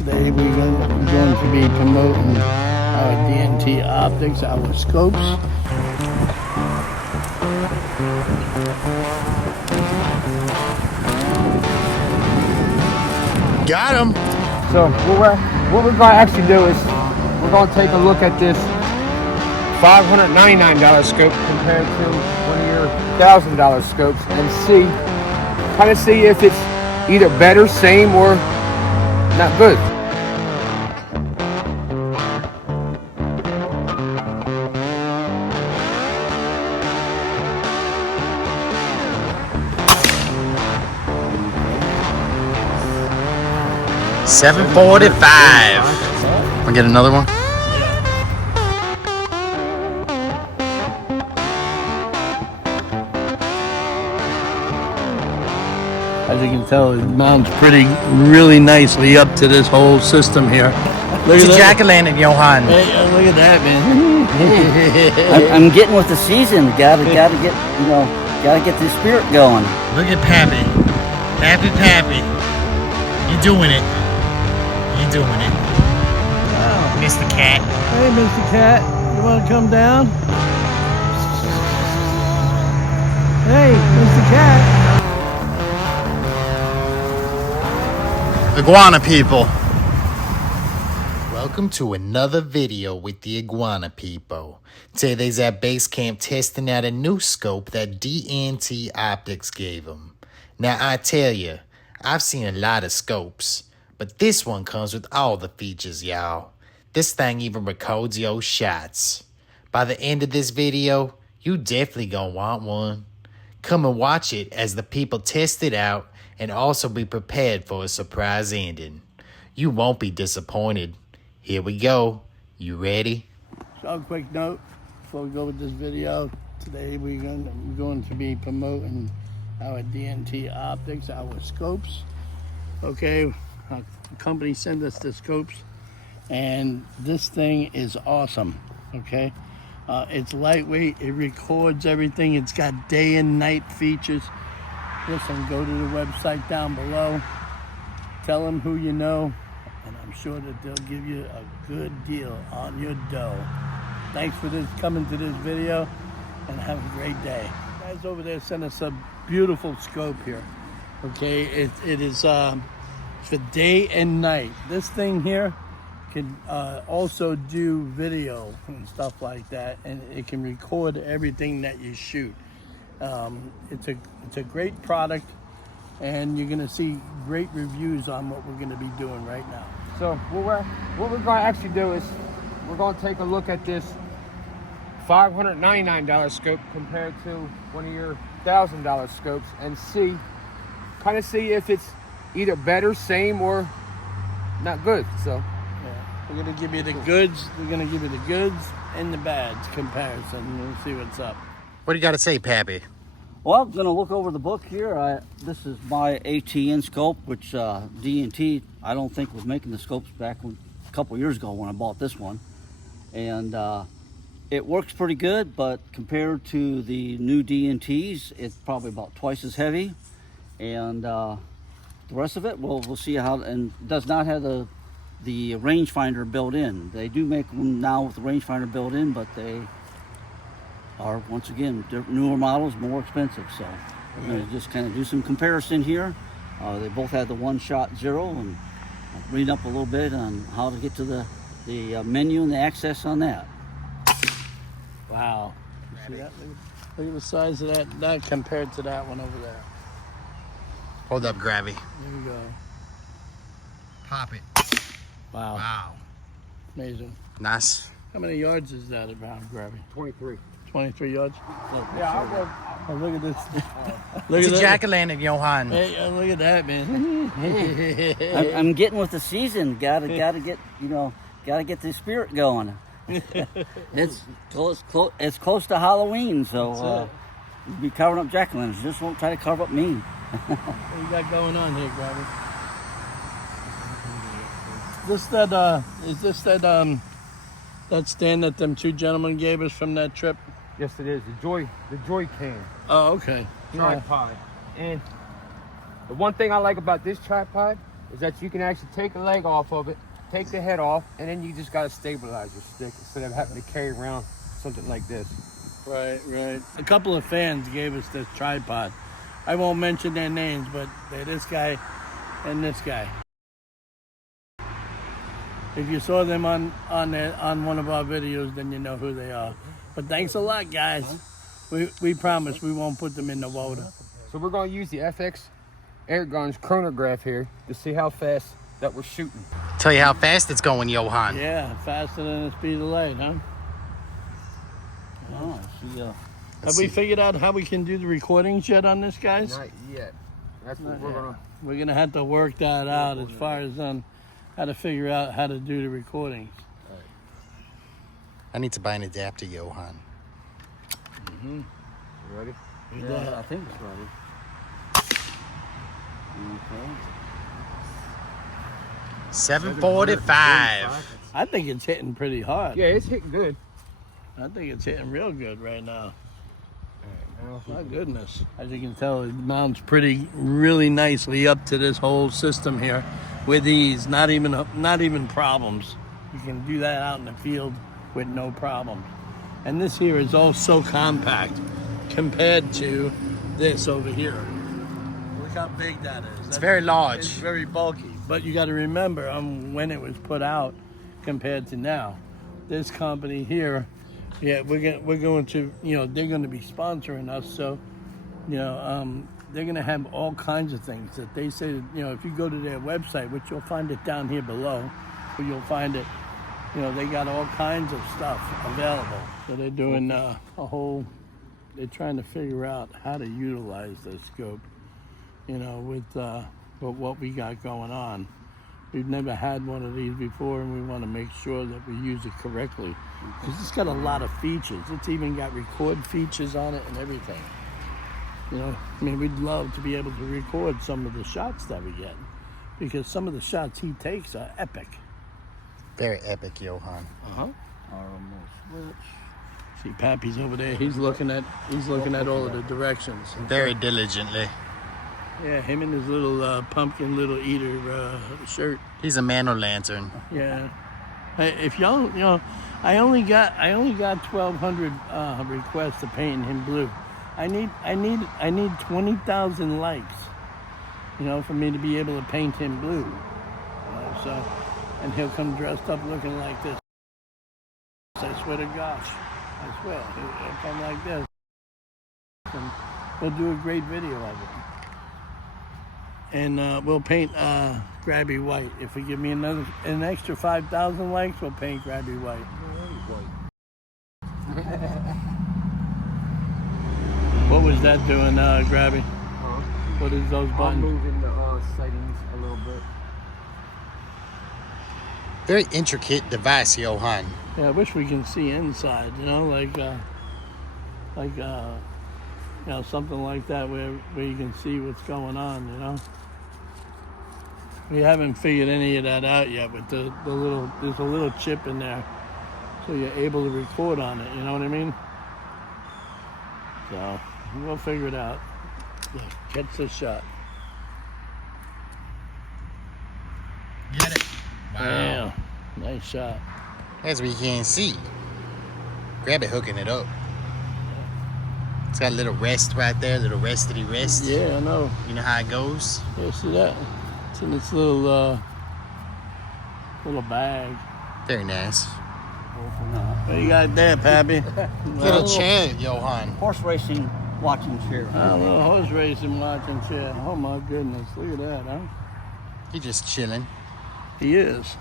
Today we're going to be promoting our DNT Optics, our scopes. Got him. So what we're going to actually do is we're going to take a look at this $599 scope compared to one of your $1,000 scopes and kind of see if it's either better, same, or not good. $7.45. I'll get another one. As you can tell, it mounts really nicely up to this whole system here. Look at jack-o'-lantern, Johan. Hey, look at that, man. I'm getting with the season. Gotta get the spirit going. Look at Pappy. Pappy. You doing it. You doing it. Wow. Mr. Cat. Hey, Mr. Cat, you want to come down? Hey, Mr. Cat. Iguana people. Welcome to another video with the Iguana people. Today's at base camp testing out a new scope that DNT Optics gave them. Now I tell you, I've seen a lot of scopes, but this one comes with all the features, y'all. This thing even records your shots. By the end of this video, you definitely gonna want one. Come and watch it as the people test it out and also be prepared for a surprise ending. You won't be disappointed. Here we go. You ready? So a quick note before we go with this video. Today we're going to be promoting our DNT Optics, our scopes. Okay, our company sent us the scopes, and this thing is awesome. Okay, it's lightweight. It records everything. It's got day and night features. Listen, go to the website down below. Tell them who you know, and I'm sure that they'll give you a good deal on your dough. Thanks for coming to this video, and have a great day. Guys over there sent us a beautiful scope here. Okay, it is for day and night. This thing here can also do video and stuff like that, and it can record everything that you shoot. It's a great product, and you're gonna see great reviews on what we're gonna be doing right now. So what we're going to actually do is we're going to take a look at this $599 scope compared to one of your $1,000 scopes and kind of see if it's either better, same, or not good. So yeah, we're gonna give you the goods. We're gonna give you the goods and the bads comparison. We'll see what's up. What do you got to say, Pappy? Well, I'm gonna look over the book here. This is my ATN Scope, which DNT I don't think was making the scopes back a couple years ago when I bought this one, and it works pretty good. But compared to the new DNTs, it's probably about twice as heavy, and the rest of it, we'll see how. And it does not have the rangefinder built in. They do make them now with the rangefinder built in, but they are, once again, newer models, more expensive. So we're going to just kind of do some comparison here. They both have the one-shot zero, and I'll read up a little bit on how to get to the menu and the access on that. Wow. You see that? Look at the size of that compared to that one over there. Hold up, Gravy. There we go. Pop it. Wow. Wow. Amazing. Nice. How many yards is that around, Gravy? 23. 23 yards? Yeah, I'll go. Oh, look at this. It's a jack-o'-lantern, Johan. Hey, look at that, man. I'm getting with the season. Gotta get the spirit going. It's close to Halloween, so you'll be covering up jack-o'-lanterns. Just won't try to cover up me. What you got going on here, Gravy? Is this that stand that them two gentlemen gave us from that trip? Yes, it is. The Joy Can Oh, okay. tripod. And the one thing I like about this tripod is that you can actually take a leg off of it, take the head off, and then you just got to stabilize your stick instead of having to carry around something like this. Right, right. A couple of fans gave us this tripod. I won't mention their names, but they're this guy and this guy. If you saw them on one of our videos, then you know who they are. But thanks a lot, guys. We promise we won't put them in the water. So we're going to use the FX Airgun's chronograph here to see how fast that we're shooting. Tell you how fast it's going, Johan. Yeah, faster than the speed of light, huh? Oh, I see. Have we figured out how we can do the recordings yet on this, guys? Not yet. That's what we're going to... We're gonna have to work that out as far as how to figure out how to do the recordings. I need to buy an adapter, Johan. You ready? Yeah, I think it's ready. Okay. 7:45. I think it's hitting pretty hard. Yeah, it's hitting good. I think it's hitting real good right now. Now, My goodness. As you can tell, it mounts really nicely up to this whole system here with ease. Not even problems. You can do that out in the field with no problems. And this here is all so compact compared to this over here. Look how big that is. It's very large. It's very bulky. But you got to remember when it was put out compared to now. This company here, yeah, we're going to, they're going to be sponsoring us. So, they're going to have all kinds of things that they say, if you go to their website, which you'll find it down here below, you'll find it, they got all kinds of stuff available. So they're doing they're trying to figure out how to utilize this scope, with what we got going on. We've never had one of these before, and we want to make sure that we use it correctly. Because it's got a lot of features. It's even got record features on it and everything. We'd love to be able to record some of the shots that we get, because some of the shots he takes are epic. Very epic, Johan. See, Pappy's over there. He's looking at all of the directions. Very diligently. Yeah, him and his little pumpkin little eater shirt. He's a man-o'-lantern. Yeah. Hey, if y'all, I only got 1,200 requests to paint him blue. I need 20,000 likes, for me to be able to paint him blue. So, and he'll come dressed up looking like this. I swear to gosh, I swear, he'll come like this, and we'll do a great video of it. And we'll paint Grabby white. If we give me an extra 5,000 likes, we'll paint Grabby white. What was that doing, Grabby? What is those buttons? I'm moving the settings a little bit. Very intricate device, Johan. Yeah, I wish we can see inside. Something like that where you can see what's going on. We haven't figured any of that out yet, but there's a little chip in there, so you're able to record on it. You know what I mean? So we'll figure it out. Catch this shot. Get it. Wow. Nice shot. As we can see. Grab it, hooking it up. It's got a little rest right there, little restity rest. Yeah, I know. You know how it goes? Yeah, see that? It's in this little bag. Very nice. What you got there, Pappy? Little chair, Johan. Horse racing watching chair. A little horse racing watching chair. Oh my goodness, look at that, huh? He just chilling. He is.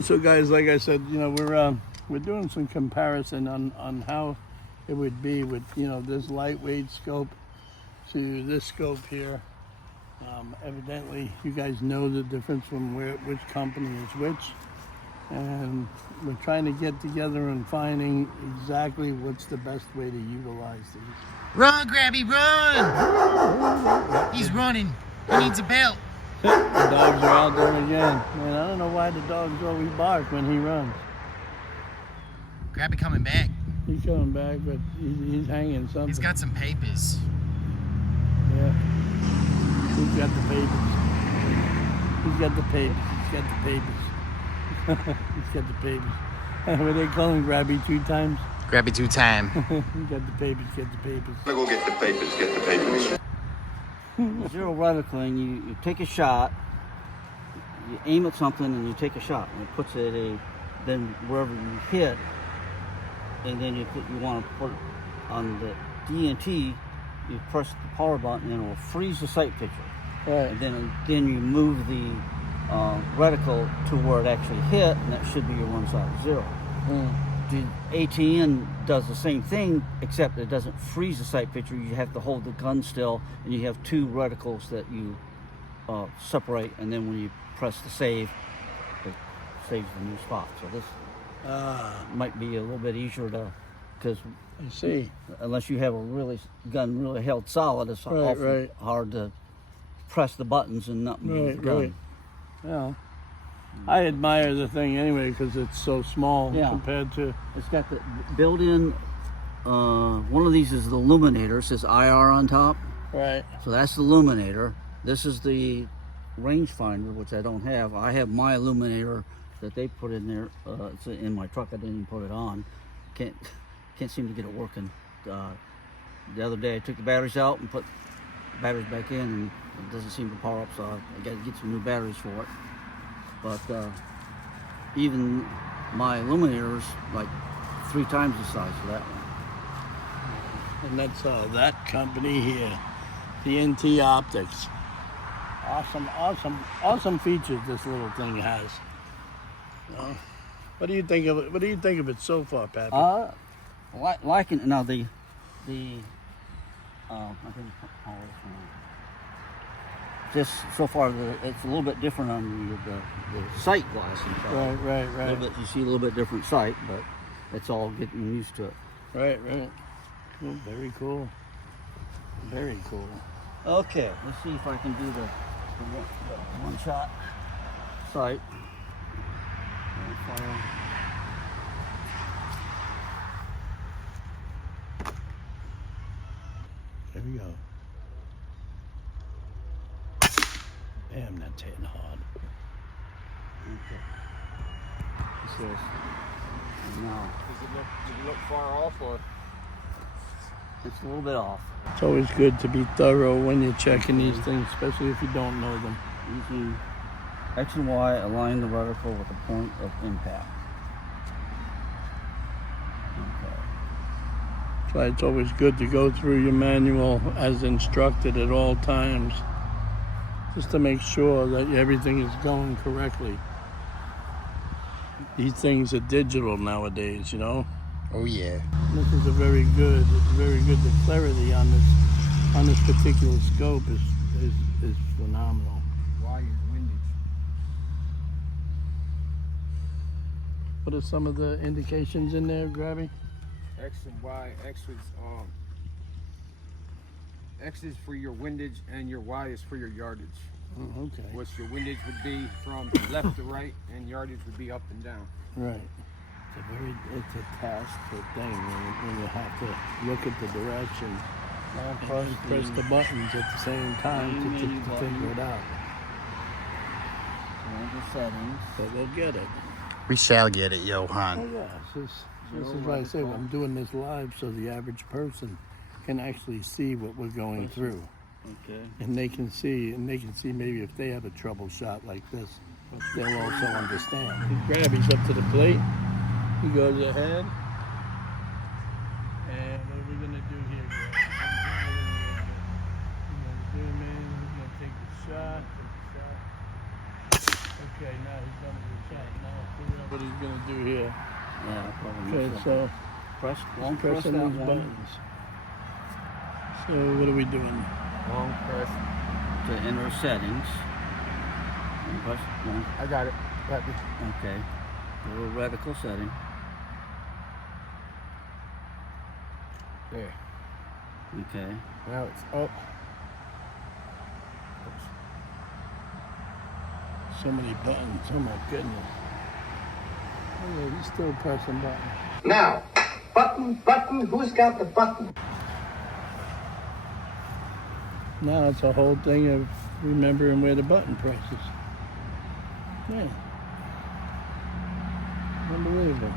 So guys, like I said, we're doing some comparison on how it would be with this lightweight scope to this scope here. Evidently, you guys know the difference from which company is which, and we're trying to get together and finding exactly what's the best way to utilize these. Run, Grabby, run! He's running. He needs a belt. The dogs are out there again. Man, I don't know why the dogs always bark when he runs. Grabby coming back. He's coming back, but he's hanging something. He's got some papers. Yeah. Who's got the papers? Who's got the papers? He's got the papers. He's got the papers. What they call him? Grabby 2 times? Grab it 2 time. You got the papers, get the papers. I'm gonna go get the papers, get the papers. Zero reticling, you take a shot, you aim at something and you take a shot, and it puts it then wherever you hit, and then you want to put it on the DNT, you press the power button and it will freeze the sight picture. Right. And then you move the reticle to where it actually hit, and that should be your 1-0. The ATN does the same thing, except it doesn't freeze the sight picture. You have to hold the gun still, and you have 2 reticles that you separate, and then when you press the save, it saves the new spot. So this might be a little bit easier to, because I see. unless you have a gun really held solid, it's awful hard to press the buttons and not move the gun. Right. Yeah. I admire the thing anyway because it's so small compared to. It's got the built-in. One of these is the illuminator. It says IR on top. Right. So that's the illuminator. This is the rangefinder, which I don't have. I have my illuminator that they put in there. It's in my truck. I didn't even put it on. Can't seem to get it working. The other day I took the batteries out and put the batteries back in, and it doesn't seem to power up. So I got to get some new batteries for it. But even my illuminator is like 3 times the size of that one. And that's that company here, DNT Optics. Awesome features this little thing has. What do you think of it? What do you think of it so far, Pappy? Liking it now. I think just so far, it's a little bit different on the sight glass. Right. A little bit, you see a little bit different sight, but it's all getting used to it. Right. Oh, very cool. Very cool. Okay, let's see if I can do the one shot sight. There we go. Damn, that's hitting hard. Okay. This is now. Does it look far off, or? It's a little bit off. It's always good to be thorough when you're checking these things, especially if you don't know them. Using X and Y, align the reticle with the point of impact. Okay. That's why it's always good to go through your manual as instructed at all times, just to make sure that everything is going correctly. These things are digital nowadays, you know. Oh yeah. This is very good. The clarity on this particular scope is phenomenal. Why is windage? What are some of the indications in there, Grabby? X and Y. X is for your windage, and your Y is for your yardage. Oh, okay. Which your windage would be from left to right, and yardage would be up and down. Right. It's a taskful thing when you have to look at the direction and press the buttons at the same time to figure it out. The settings. So they'll get it. We shall get it, Oh Johan. yeah, this is why I say I'm doing this live so the average person can actually see what we're going through. Okay. And they can see maybe if they have a trouble shot like this, they'll also understand. Grabby's up to the plate. He goes ahead. And what are we gonna do here, Grabby? We're gonna zoom in, we're gonna take the shot. Okay, now he's done the shot. Now let's figure out what he's gonna do here. Yeah, probably. Okay, so press pressing that these one buttons. So what are we doing? Long press. to enter settings. And press one. I got it. Okay. Go to reticle setting. There. Okay. Now it's up. So many buttons. Oh my goodness. Oh yeah, he's still pressing buttons. Now, button, who's got the button? Now it's a whole thing of remembering where the button press is. Yeah. Unbelievable.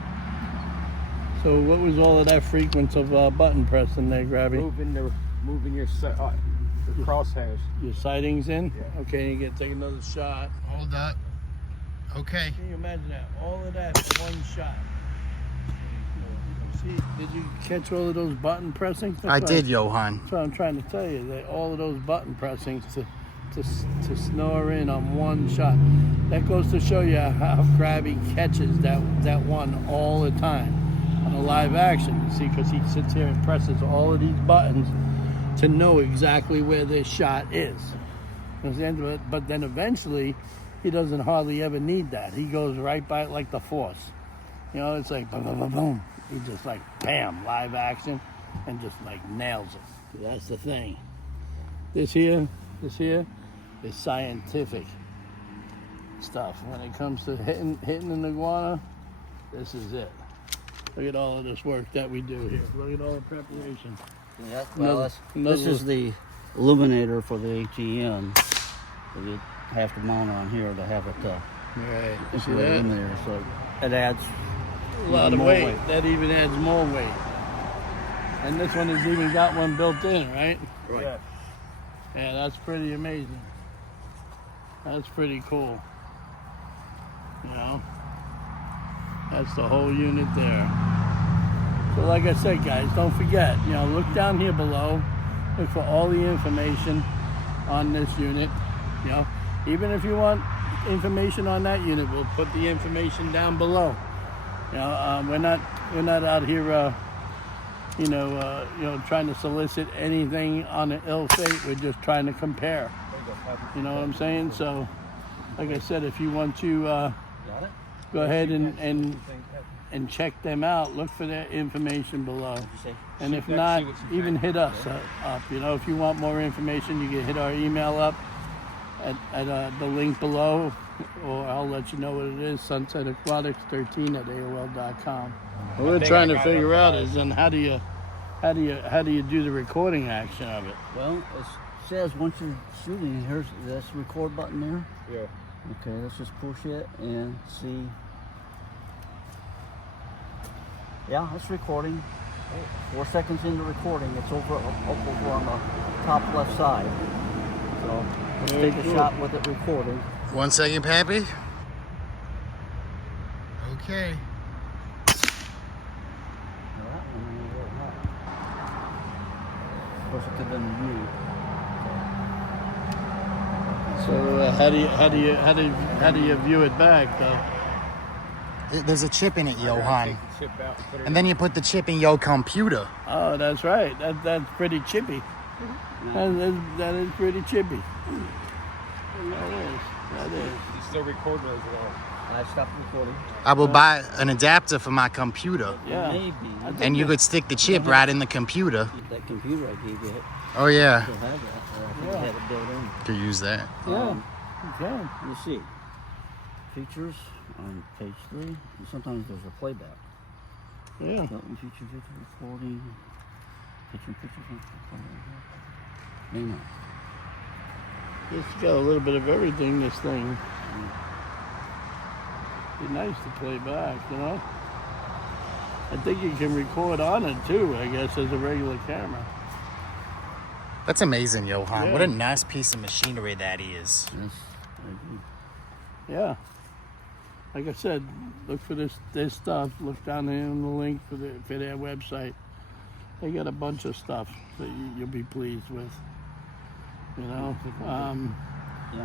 So what was all of that frequency of button pressing there, Grabby? Moving your crosshairs. Your sightings in? Yeah. Okay, you take another shot. Hold up. Okay. Can you imagine that? All of that in one shot. See, did you catch all of those button pressings? I did, Johan. That's what I'm trying to tell you. That all of those button pressings to snore in on one shot. That goes to show you how Grabby catches that one all the time on a live action. You see, because he sits here and presses all of these buttons to know exactly where this shot is. But then eventually, he doesn't hardly ever need that. He goes right by it like the Force. You know, it's like boom, boom, boom, boom. He just like bam, live action, and just like nails it. That's the thing. This here is scientific stuff. When it comes to hitting an iguana, this is it. Look at all of this work that we do here. Look at all the preparation. Yeah, well, this is the illuminator for the ATN. So you have to mount on here to have it. Right. It's See the that? illuminator, so it adds A lot of more weight. That even adds more weight. And this one has even got one built in, right? Right. Yeah. Yeah, that's pretty amazing. That's pretty cool. You know? That's the whole unit there. So like I said, guys, don't forget, you know, look down here below. Look for all the information on this unit. You know, even if you want information on that unit, we'll put the information down below. You know, we're not out here, you know, trying to solicit anything on an ill fate. We're just trying to compare. You know what I'm saying? So, like I said, if you want to go ahead and check them out, look for their information below. And if not, even hit us up. You know, if you want more information, you can hit our email up at the link below, or I'll let you know what it is, sunsetaquatics13@AOL.com. What we're trying to figure out is then how do you do the recording action of it? Well, it says once you're shooting, here's this record button there. Yeah. Okay, let's just push it and see. Yeah, it's recording. 4 seconds into recording, it's over on the top left side. So let's take a shot with it recording. 1 second, Pappy. Okay. Of course, it could have been you. So how do you view it back though? There's a chip in it, Johan. Take the chip out, put it And then you put the chip in your computer. Oh, that's right. That's pretty chippy. That is pretty chippy. That is. He's still recording as well. I stopped recording. I will buy an adapter for my computer. Yeah. Maybe. And you could stick the chip right in the computer. That computer I gave you, Oh, yeah. still have that. I think it had it built in. Could use that. Yeah. You can. You see, features on page 3. And sometimes there's a playback. Yeah. Button feature recording. Picture. Hang on. It's got a little bit of everything, this thing. Be nice to play back, you know? I think you can record on it too, I guess, as a regular camera. That's amazing, Johan. Yeah. What a nice piece of machinery that is. Yes, I agree. Yeah. Like I said, look for this stuff. Look down there in the link for their website. They got a bunch of stuff that you'll be pleased with. You know,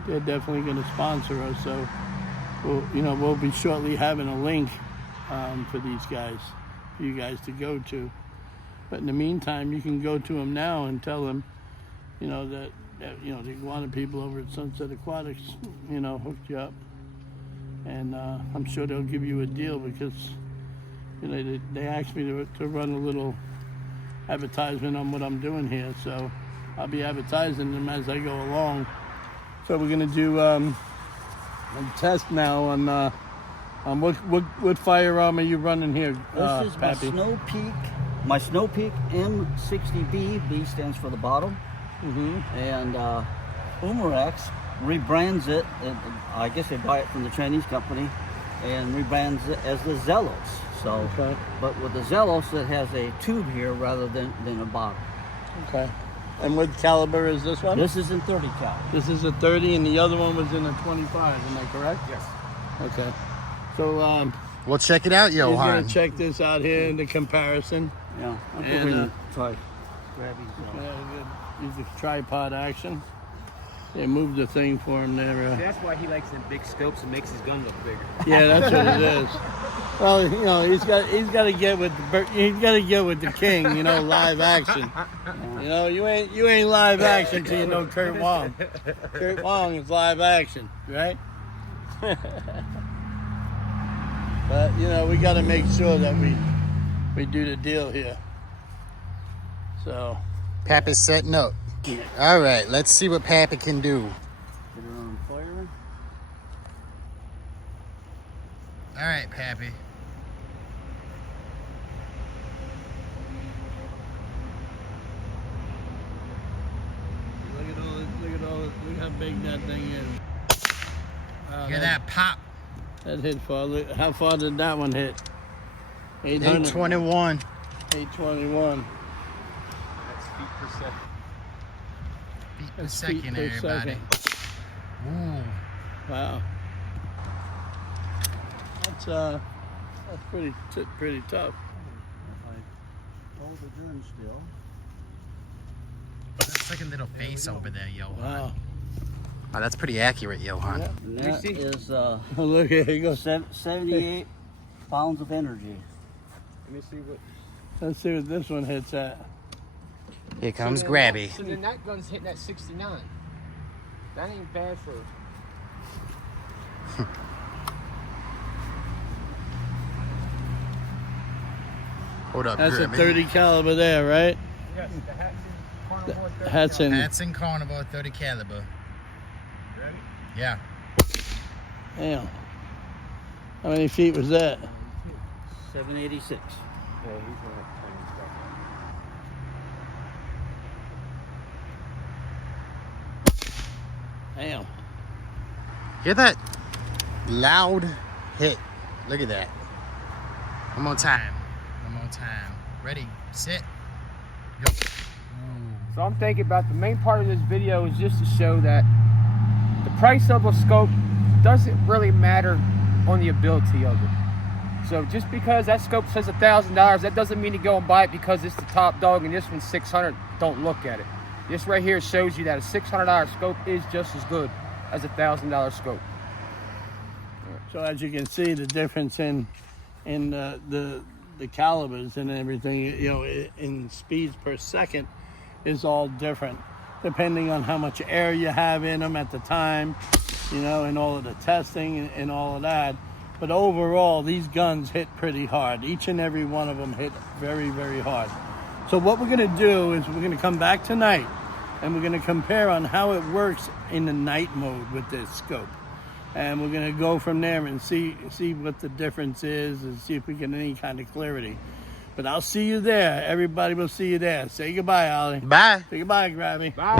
they're definitely going to sponsor us. So, we'll be shortly having a link for these guys, for you guys to go to. But in the meantime, you can go to them now and tell them, you know, that the iguana people over at Sunset Aquatics, you know, hooked you up. And I'm sure they'll give you a deal because, you know, they asked me to run a little advertisement on what I'm doing here. So I'll be advertising them as I go along. So we're gonna do a test now on what firearm are you running here, This is Pappy? my Snow Peak M60B. B stands for the bottom. Mm-hmm. And Umarax rebrands it, I guess they buy it from the Chinese company, and rebrands it as the Zelos. So, Okay. but with the Zelos, it has a tube here rather than a bottle. Okay. And what caliber is this one? This is in 30 cal. This is a 30 and the other one was in a 25, am I correct? Yes. Okay. So Well, check it out, he's gonna Johan. check this out here in the comparison. Yeah, I'll go And, ahead and try grab these. Use the tripod action. Yeah, move the thing for him there. That's why he likes them big scopes and makes his gun look bigger. Yeah, that's what it is. Well, you know, he's got to get with the king. You know, live action. You know, you ain't live action till you know Kurt Wong. Kurt Wong is live action, right? But you know, we got to make sure that we do the deal here. So, Pappy's setting up. All right, let's see what Pappy can do. Get it on fire. All right, Pappy. look how big that thing is. Wow, Hear that pop? That hit far. Look, how far did that one hit? 800. 821. 821. That's feet per second. Feet per That's second, feet per everybody. second. Ooh. Wow. That's pretty tough. I hold the gun still. That's like a little face over there, Johan. Wow. Oh, that's pretty accurate, Johan. Yeah. And Let me that see. is Oh, look, here he goes. 78 pounds of energy. Let me see what. Let's see what this one hits at. Here comes So Grabby. So then that gun's hitting at 69. That ain't bad for. Hold up, That's a Grabby. 30 caliber there, right? Yes, the hat's in carnivore 30 Hat's in. That's in carnival, 30 caliber. Ready? Yeah. Damn. How many feet was that? 786. Yeah, he's gonna have plenty of stuff. Damn. Hear that loud hit? Look at that. One more time. One more time. Ready, sit, go. So I'm thinking about the main part of this video is just to show that the price of a scope doesn't really matter on the ability of it. So just because that scope says $1,000, that doesn't mean to go and buy it because it's the top dog and this one's $600. Don't look at it. This right here shows you that a $600 scope is just as good as a $1,000 scope. So as you can see, the difference in the calibers and everything, you know, in speeds per second is all different depending on how much air you have in them at the time, you know, and all of the testing and all of that. But overall, these guns hit pretty hard. Each and every one of them hit very, very hard. So what we're gonna do is we're gonna come back tonight and we're gonna compare on how it works in the night mode with this scope. And we're gonna go from there and see what the difference is and see if we get any kind of clarity. But I'll see you there. Everybody will see you there. Say goodbye, Ollie. Bye. Say goodbye, Grabby. Bye.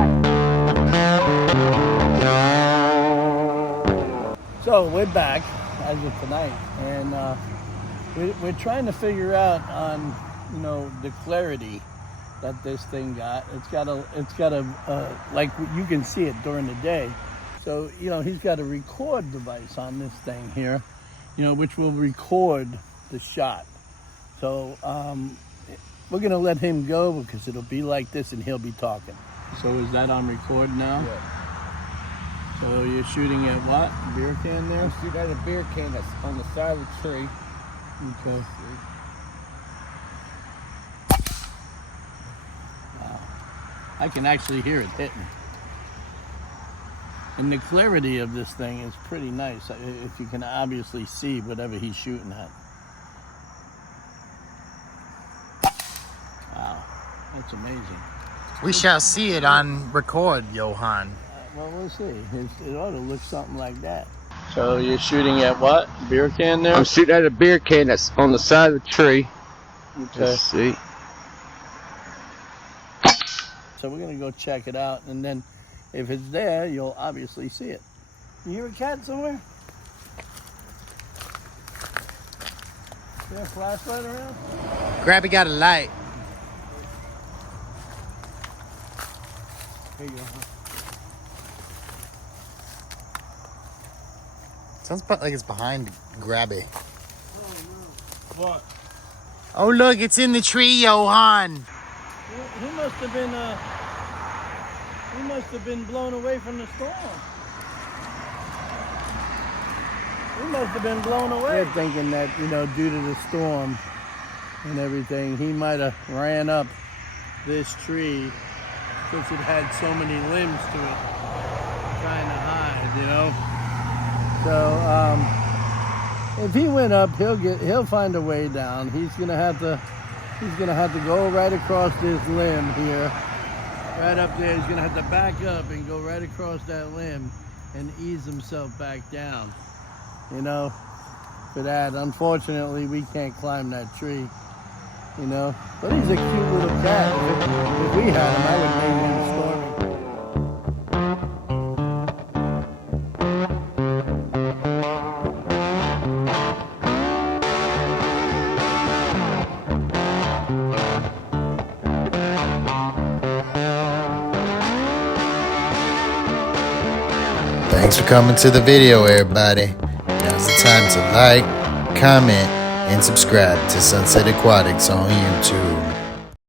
So we're back as of tonight, and we're trying to figure out on, you know, the clarity that this thing got. It's got a like you can see it during the day. So, you know, he's got a record device on this thing here, you know, which will record the shot. So we're gonna let him go because it'll be like this and he'll be talking. So is that on record now? Yeah. So you're shooting at what? Beer can there? I'm shooting at a beer can that's on the side of the tree. Okay. Wow. I can actually hear it hitting. And the clarity of this thing is pretty nice, if you can obviously see whatever he's shooting at. Wow, that's amazing. We shall see it on record, Johan. Well, we'll see. It ought to look something like that. So you're shooting at what? Beer can there? I'm shooting at a beer can that's on the side of the tree. Okay. Let's see. So we're gonna go check it out, and then if it's there, you'll obviously see it. You hear a cat somewhere? Is there a flashlight around? Grabby got a light. Here you go. Sounds like it's behind Grabby. What? Oh, look, it's in the tree, Johan. He must have been blown away from the storm. He must have been blown away. They're thinking that, you know, due to the storm and everything, he might have ran up this tree since it had so many limbs to it, trying to hide, you know. So if he went up, he'll find a way down. He's gonna have to go right across this limb here, right up there. He's gonna have to back up and go right across that limb and ease himself back down. You know, for that, unfortunately, we can't climb that tree. You know, but he's a cute little cat. If we had him, I would name him Stormy. Thanks for coming to the video, everybody. Now's the time to like, comment, and subscribe to Sunset Aquatics on YouTube.